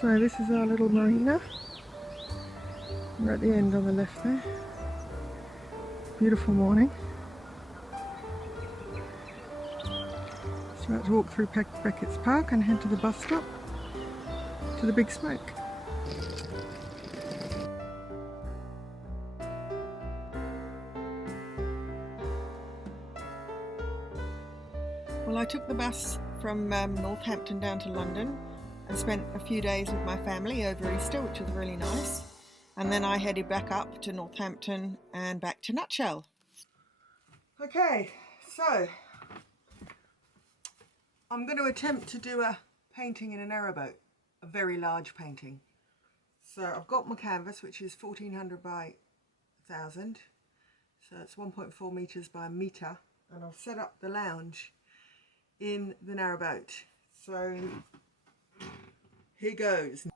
So this is our little marina. We're at the end on the left there. Beautiful morning. Just about to walk through Beckett's Park and head to the bus stop to the Big Smoke. Well, I took the bus from Northampton down to London and spent a few days with my family over Easter, which was really nice. And then I headed back up to Northampton and back to Nutshell. Okay, so I'm going to attempt to do a painting in a narrowboat, a very large painting. So I've got my canvas, which is 1400 by 1000, so it's 1.4 meters by a meter, and I've set up the lounge in the narrowboat. So here goes.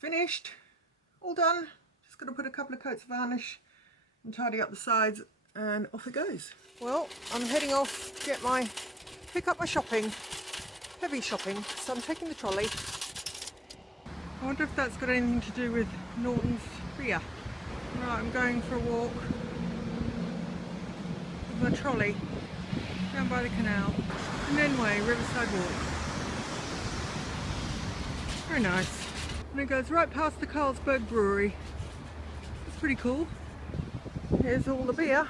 Finished, all done. Just got to put a couple of coats of varnish and tidy up the sides, and off it goes. Well, I'm heading off to pick up my shopping, heavy shopping, so I'm taking the trolley. I wonder if that's got anything to do with Norton's beer. Right, I'm going for a walk with my trolley down by the canal, Nene Way, Riverside Walk. Very nice. And it goes right past the Carlsberg Brewery. It's pretty cool. Here's all the beer.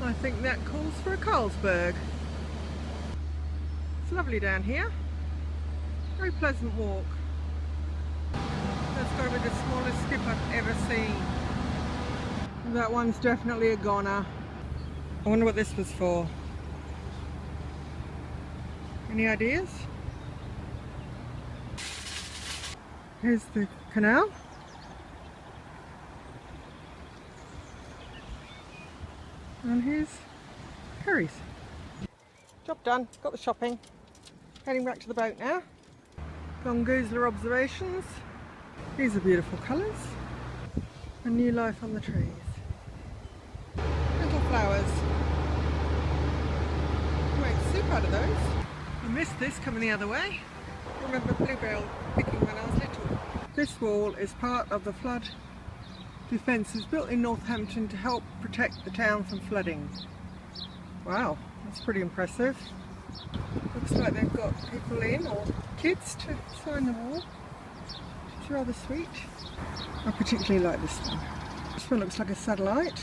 I think that calls for a Carlsberg. It's lovely down here. Very pleasant walk. That's got to be the smallest skip I've ever seen. That one's definitely a goner. I wonder what this was for. Any ideas? Here's the canal. And here's Curry's. Job done, got the shopping. Heading back to the boat now. Gone Goozler observations. These are beautiful colours. A new life on the trees. Little flowers. Make soup out of those. I missed this coming the other way. I remember bluebell picking when I was little. This wall is part of the flood defences built in Northampton to help protect the town from flooding. Wow, that's pretty impressive. Looks like they've got people in, or kids, to sign the wall. It's rather sweet. I particularly like this one. This one looks like a satellite.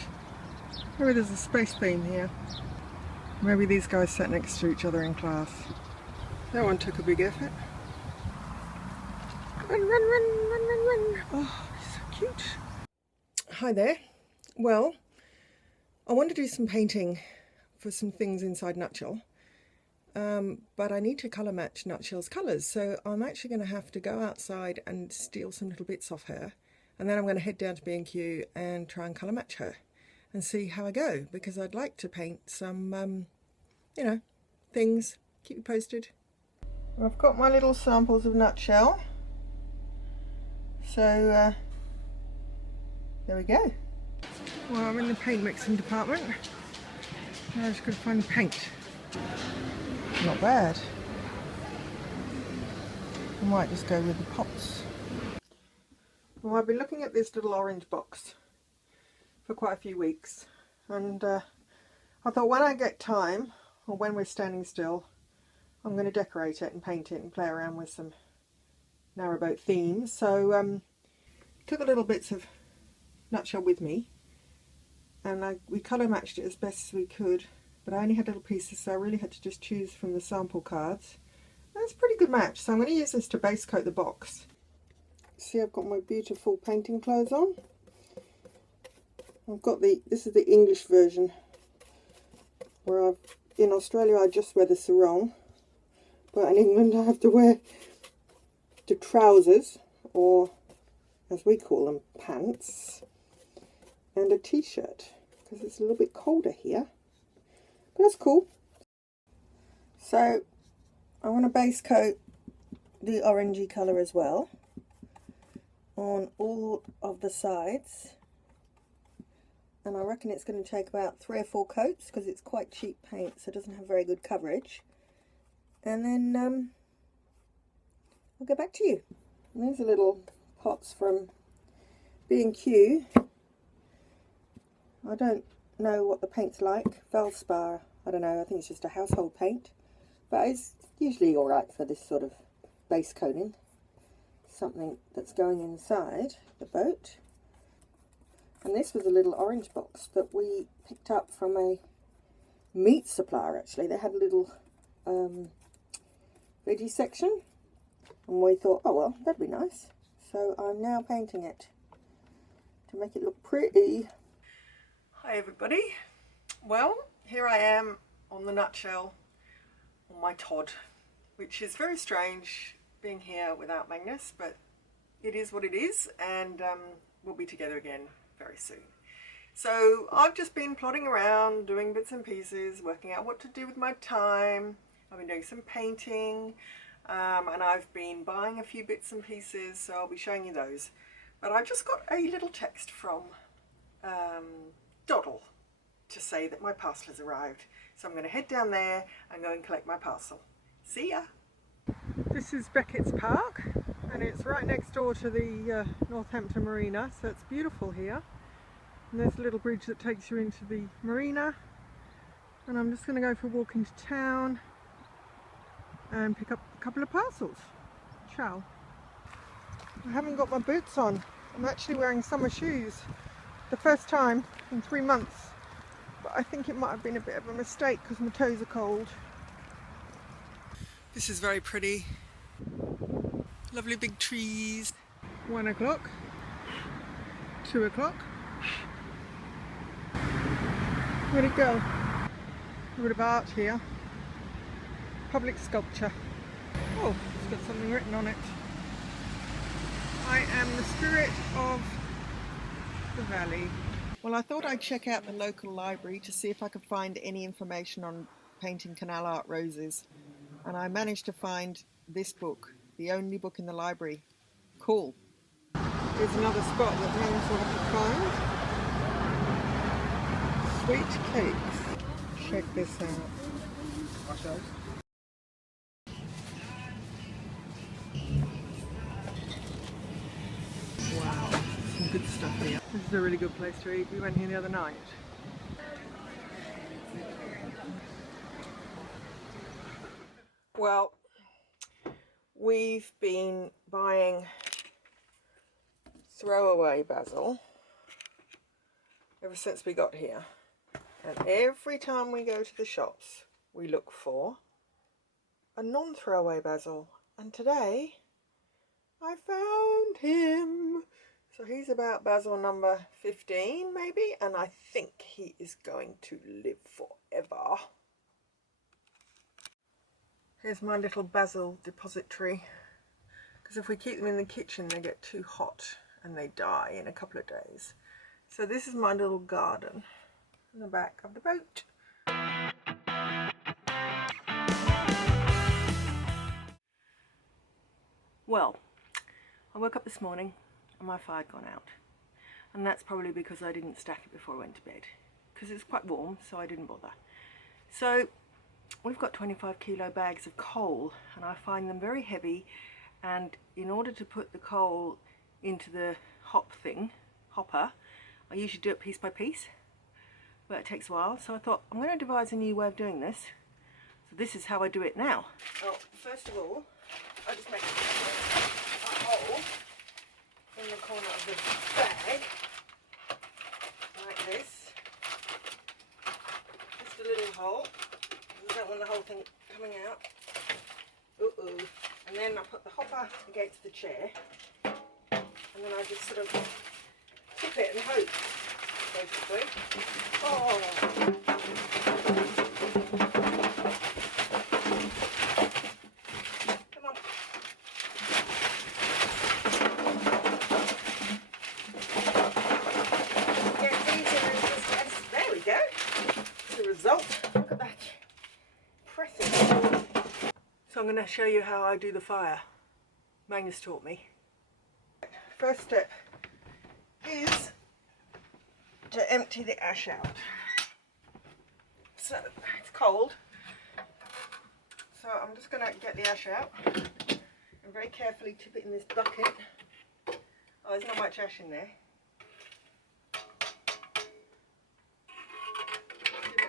Maybe there's a space beam here. Maybe these guys sat next to each other in class. That one took a big effort. Run, run, run, run, run, run. Oh, so cute. Hi there. Well, I want to do some painting for some things inside Nutshell, but I need to colour match Nutshell's colours, so I'm actually going to have to go outside and steal some little bits off her, and then I'm going to head down to B&Q and try and colour match her and see how I go, because I'd like to paint some, you know, things. Keep you posted. I've got my little samples of Nutshell, so there we go. Well, I'm in the paint mixing department. Now I just got to find the paint. Not bad. I might just go with the pops. Well, I've been looking at this little orange box for quite a few weeks, and I thought when I get time, or when we're standing still, I'm going to decorate it and paint it and play around with some narrowboat themes. So took the little bits of Nutshell with me, and we colour matched it as best as we could, but I only had little pieces, so I really had to just choose from the sample cards. And it's a pretty good match, so I'm going to use this to base coat the box. See, I've got my beautiful painting clothes on. I've got this is the English version, where in Australia I just wear the sarong, but in England I have to wear the trousers, or as we call them, pants, and a t-shirt, because it's a little bit colder here, but that's cool. So I want to base coat the orangey colour as well on all of the sides, and I reckon it's going to take about 3 or 4 coats because it's quite cheap paint, so it doesn't have very good coverage. And then I'll get back to you. And these are little pots from B&Q. I don't know what the paint's like. Valspar, I don't know, I think it's just a household paint, but it's usually alright for this sort of base coating. Something that's going inside the boat. And this was a little orange box that we picked up from a meat supplier actually. They had a little veggie section, and we thought, oh well, that'd be nice. So I'm now painting it to make it look pretty. Hi everybody. Well, here I am on the nutshell on my Todd, which is very strange being here without Magnus, but it is what it is, and we'll be together again very soon. So I've just been plodding around doing bits and pieces, working out what to do with my time. I've been doing some painting, and I've been buying a few bits and pieces, so I'll be showing you those. But I just got a little text from Doddle to say that my parcel has arrived. So I'm going to head down there and go and collect my parcel. See ya! This is Beckett's Park, and it's right next door to the Northampton Marina, so it's beautiful here. And there's a little bridge that takes you into the marina, and I'm just going to go for a walk into town and pick up a couple of parcels. Ciao. I haven't got my boots on. I'm actually wearing summer shoes. The first time in 3 months, but I think it might have been a bit of a mistake because my toes are cold. This is very pretty. Lovely big trees. 1 o'clock, 2 o'clock. Where'd it go? A bit of art here. Public sculpture. Oh, it's got something written on it. I am the spirit of the valley. Well, I thought I'd check out the local library to see if I could find any information on painting canal art roses. And I managed to find this book, the only book in the library. Cool. Here's another spot that Magnus will have to find. Sweet cakes. Check this out. Wow, some good stuff here. This is a really good place to eat. We went here the other night. Well, we've been buying throwaway basil ever since we got here, and every time we go to the shops we look for a non-throwaway basil, and today I found him. So he's about basil number 15 maybe, and I think he is going to live forever. Here's my little basil depository, because if we keep them in the kitchen they get too hot and they die in a couple of days. So this is my little garden in the back of the boat. Well, I woke up this morning and my fire had gone out, and that's probably because I didn't stack it before I went to bed, because it's quite warm, so I didn't bother. So we've got 25 kilo bags of coal, and I find them very heavy, and in order to put the coal into the hopper, I usually do it piece by piece, but it takes a while, so I thought I'm going to devise a new way of doing this. So this is how I do it now. Well, first of all, I just make a hole in the corner of the bag, like this. Just a little hole. I don't want the whole thing coming out. And then I put the hopper against the chair, and then I just sort of tip it and hope, basically. Oh! Come on. Get these in and just, there we go. That's the result. Look at that. Pressing. So I'm going to show you how I do the fire. Magnus taught me. First step is to empty the ash out. So it's cold, so I'm just going to get the ash out and very carefully tip it in this bucket. Oh, there's not much ash in there. Give it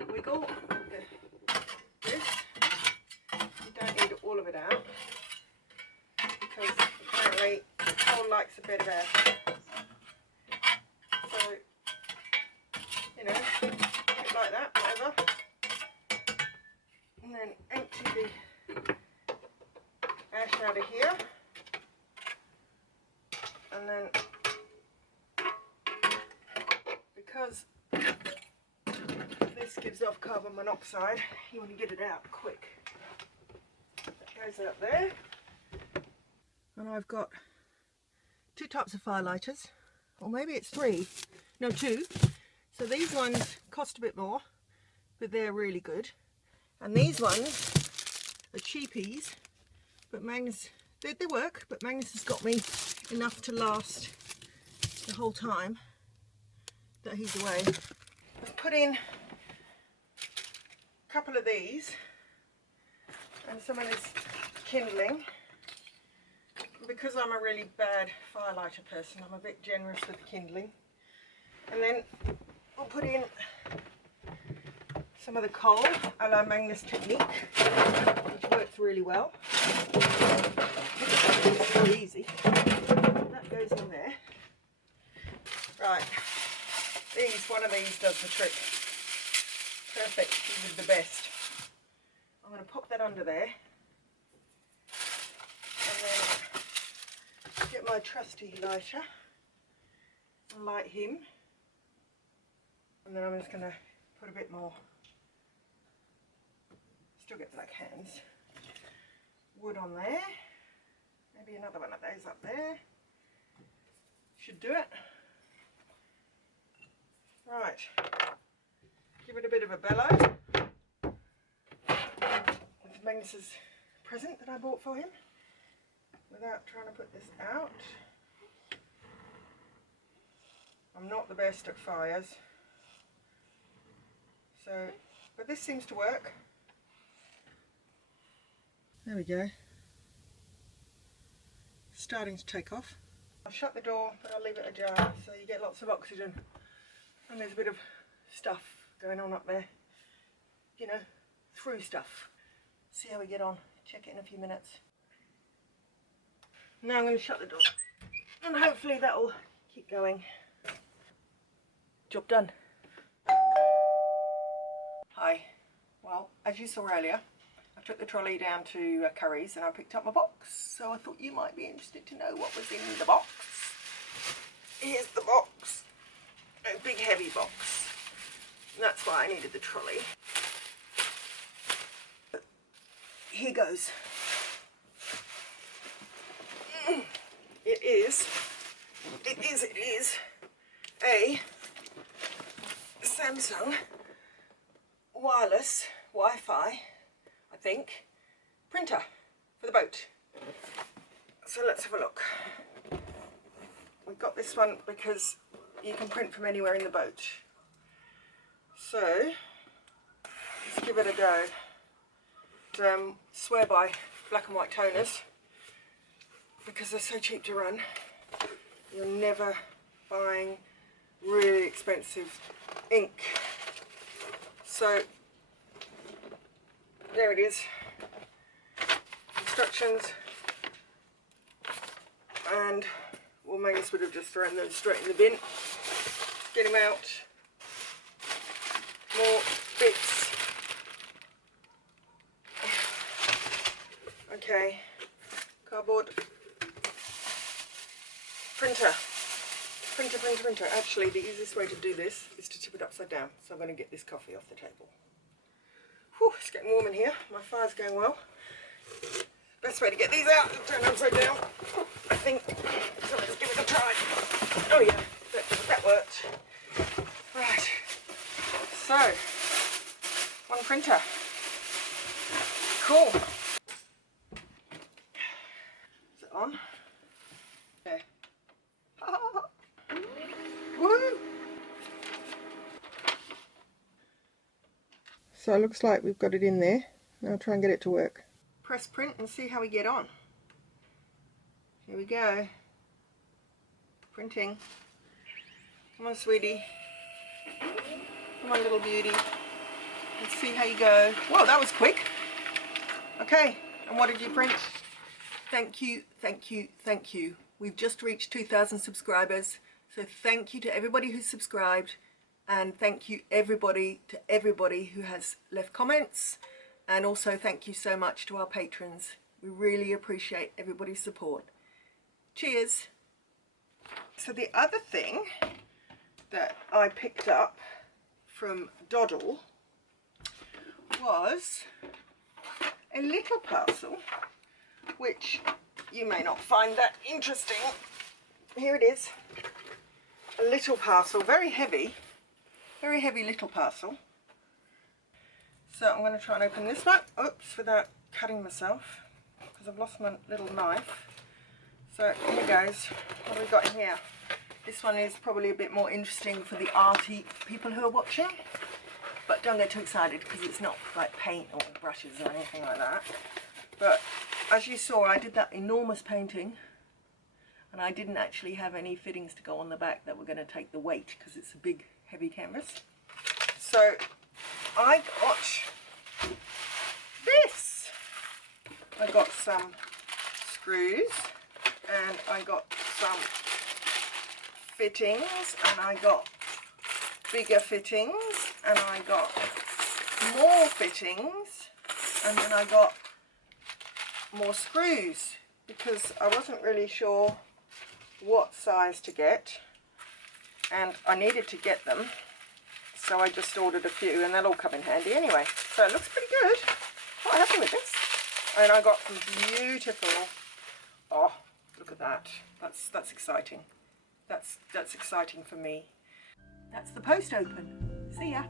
a wiggle with this. You don't need all of it out because apparently coal likes a bit of air. So, you know, like that, whatever, and then empty the ash out of here, and then because this gives off carbon monoxide, you want to get it out quick. That goes out there, and I've got two types of fire lighters, or maybe it's three, no, two. So these ones cost a bit more, but they're really good. And these ones are cheapies, but Magnus, they work, but Magnus has got me enough to last the whole time that he's away. I've put in a couple of these and some of this kindling. Because I'm a really bad firelighter person, I'm a bit generous with the kindling. And then we'll put in some of the coal, a la Magnus technique, which works really well. It's so easy. That goes in there. Right, one of these does the trick. Perfect, these are the best. I'm going to pop that under there. And then get my trusty lighter and light him. And then I'm just going to put a bit more, still get black hands, wood on there, maybe another one of those up there, should do it. Right, give it a bit of a bellow. It's Magnus's present that I bought for him, without trying to put this out. I'm not the best at fires. So, but this seems to work. There we go. Starting to take off. I'll shut the door, but I'll leave it ajar so you get lots of oxygen. And there's a bit of stuff going on up there. You know, through stuff. See how we get on. Check it in a few minutes. Now I'm going to shut the door. And hopefully that'll keep going. Job done. Hi. Well, as you saw earlier, I took the trolley down to Curry's and I picked up my box. So I thought you might be interested to know what was in the box. Here's the box. A big heavy box. And that's why I needed the trolley. But here goes. It is a Samsung wireless Wi-Fi, I think, printer for the boat. So let's have a look. We got this one because you can print from anywhere in the boat. So let's give it a go. Swear by black and white toners because they're so cheap to run. You're never buying really expensive ink. So there it is. Instructions, and well, Magnus would have just thrown those straight in the bin. Get them out. More bits. Okay, cardboard. Printer. Printer. Actually, the easiest way to do this is to tip it upside down. So I'm going to get this coffee off the table. Whew, it's getting warm in here. My fire's going well. Best way to get these out is turn upside down, I think. So let's give it a try. Oh yeah, that worked. Right. So, one printer. Cool. Is it on? Okay. Woo! So it looks like we've got it in there. Now I'll try and get it to work. Press print and see how we get on. Here we go. Printing. Come on, sweetie. Come on, little beauty. Let's see how you go. Whoa, that was quick. Okay, and what did you print? Thank you, thank you, thank you. We've just reached 2,000 subscribers. So thank you to everybody who's subscribed. And thank you everybody who has left comments, and also thank you so much to our patrons. We really appreciate everybody's support. Cheers. So the other thing that I picked up from Doddle was a little parcel, which you may not find that interesting. Here it is, a little parcel, very heavy little parcel. So I'm going to try and open this one, oops, without cutting myself, because I've lost my little knife. So here goes. What have we got in here? This one is probably a bit more interesting for the arty people who are watching, but don't get too excited because it's not like paint or brushes or anything like that. But as you saw, I did that enormous painting, and I didn't actually have any fittings to go on the back that were going to take the weight because it's a big heavy canvas. So I got this. I got some screws, and I got some fittings, and I got bigger fittings, and I got more fittings, and then I got more screws because I wasn't really sure what size to get, and I needed to get them, so I just ordered a few, and they'll all come in handy anyway. So it looks pretty good. Quite happy with this. And I got some beautiful, oh, look at that. That's exciting. That's exciting for me. That's the post open. See ya.